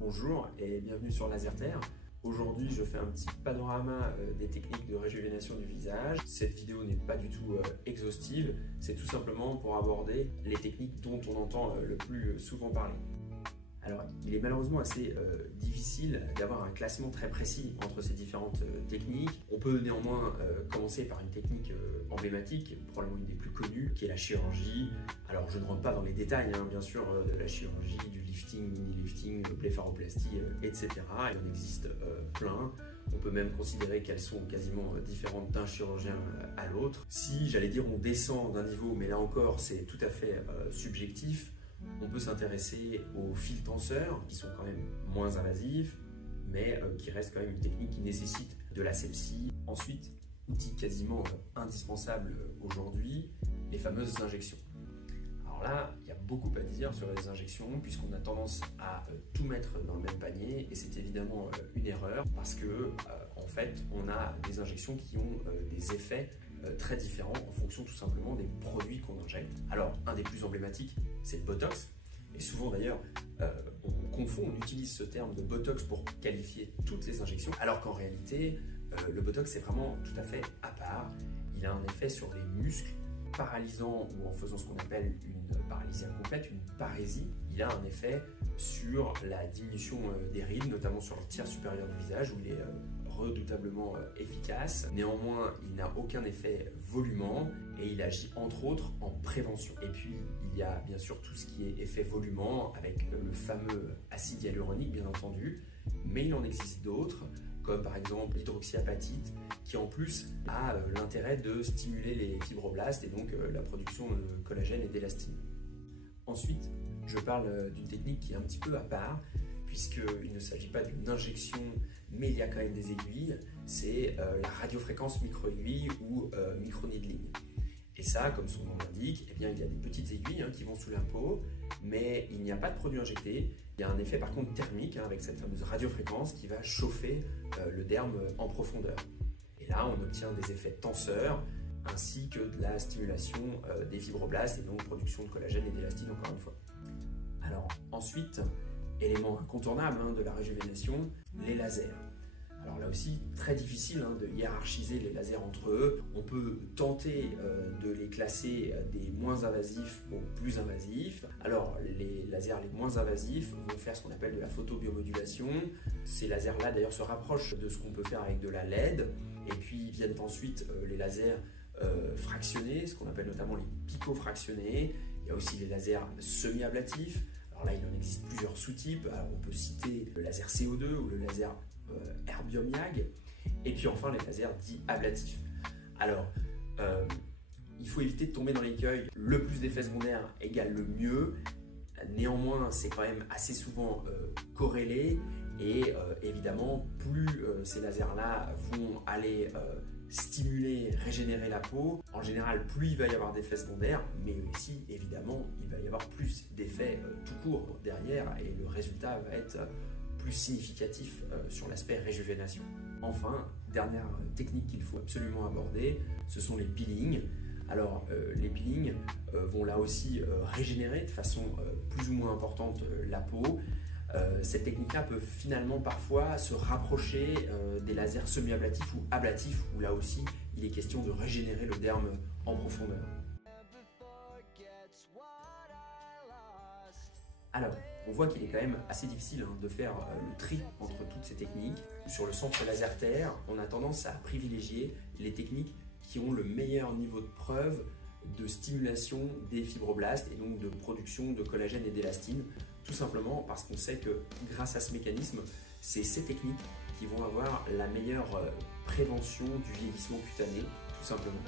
Bonjour et bienvenue sur Laserterre. Aujourd'hui, je fais un petit panorama des techniques de régénération du visage. Cette vidéo n'est pas du tout exhaustive, c'est tout simplement pour aborder les techniques dont on entend le plus souvent parler. Alors, il est malheureusement assez difficile d'avoir un classement très précis entre ces différentes techniques. On peut néanmoins commencer par une technique emblématique, probablement une des plus connues, qui est la chirurgie. Alors, je ne rentre pas dans les détails, bien sûr, de la chirurgie, du lifting, mini-lifting, blépharoplastie, etc. Il en existe plein. On peut même considérer qu'elles sont quasiment différentes d'un chirurgien à l'autre. Si, j'allais dire, on descend d'un niveau, mais là encore, c'est tout à fait subjectif, on peut s'intéresser aux fils tenseurs, qui sont quand même moins invasifs, mais qui restent quand même une technique qui nécessite de l'asepsie. Ensuite, outil quasiment indispensable aujourd'hui, les fameuses injections. Alors là, il y a beaucoup à dire sur les injections, puisqu'on a tendance à tout mettre dans le même panier, et c'est évidemment une erreur, parce que en fait, on a des injections qui ont des effets très différents en fonction tout simplement des produits qu'on injecte. Alors, un des plus emblématiques, c'est le Botox. Et souvent d'ailleurs, on utilise ce terme de Botox pour qualifier toutes les injections, alors qu'en réalité, le Botox c'est vraiment tout à fait à part. Il a un effet sur les muscles paralysant ou en faisant ce qu'on appelle une paralysie incomplète, une parésie. Il a un effet sur la diminution des rides, notamment sur le tiers supérieur du visage, où il est redoutablement efficace. Néanmoins, il n'a aucun effet volumant et il agit entre autres en prévention. Et puis, il y a bien sûr tout ce qui est effet volumant avec le fameux acide hyaluronique, bien entendu, mais il en existe d'autres, comme par exemple l'hydroxyapatite, qui en plus a l'intérêt de stimuler les fibroblastes et donc la production de collagène et d'élastine. Ensuite, je parle d'une technique qui est un petit peu à part, puisqu'il ne s'agit pas d'une injection, mais il y a quand même des aiguilles, c'est la radiofréquence micro-aiguille ou micro-needling. Et ça, comme son nom l'indique, eh bien, il y a des petites aiguilles qui vont sous la peau, mais il n'y a pas de produit injecté. Il y a un effet par contre thermique avec cette fameuse radiofréquence qui va chauffer le derme en profondeur. Et là, on obtient des effets tenseurs, ainsi que de la stimulation des fibroblastes et donc production de collagène et d'élastine encore une fois. Alors ensuite, élément incontournable de la régénération, les lasers. Alors là aussi, très difficile de hiérarchiser les lasers entre eux. On peut tenter de les classer des moins invasifs aux plus invasifs. Alors les lasers les moins invasifs vont faire ce qu'on appelle de la photobiomodulation. Ces lasers-là d'ailleurs se rapprochent de ce qu'on peut faire avec de la LED. Et puis viennent ensuite les lasers fractionnés, ce qu'on appelle notamment les picofractionnés. Il y a aussi les lasers semi-ablatifs. Alors là, il en existe plusieurs sous-types. On peut citer le laser CO2 ou le laser Erbium-YAG, et puis enfin les lasers dits ablatifs. Alors, il faut éviter de tomber dans l'écueil. Le plus d'effets secondaires égale le mieux. Néanmoins, c'est quand même assez souvent corrélé, et évidemment, plus ces lasers-là vont aller stimuler, régénérer la peau, en général, plus il va y avoir d'effets secondaires, mais aussi, évidemment, il va y avoir plus d'effets tout court derrière, et le résultat va être plus significatif sur l'aspect régénération. Enfin, dernière technique qu'il faut absolument aborder, ce sont les peelings. Alors, les peelings vont là aussi régénérer de façon plus ou moins importante la peau. Cette technique-là peut finalement parfois se rapprocher des lasers semi-ablatifs ou ablatifs, où là aussi il est question de régénérer le derme en profondeur. Alors, on voit qu'il est quand même assez difficile de faire le tri entre toutes ces techniques. Sur le centre Laserterre, on a tendance à privilégier les techniques qui ont le meilleur niveau de preuve de stimulation des fibroblastes et donc de production de collagène et d'élastine, tout simplement parce qu'on sait que grâce à ce mécanisme, c'est ces techniques qui vont avoir la meilleure prévention du vieillissement cutané, tout simplement.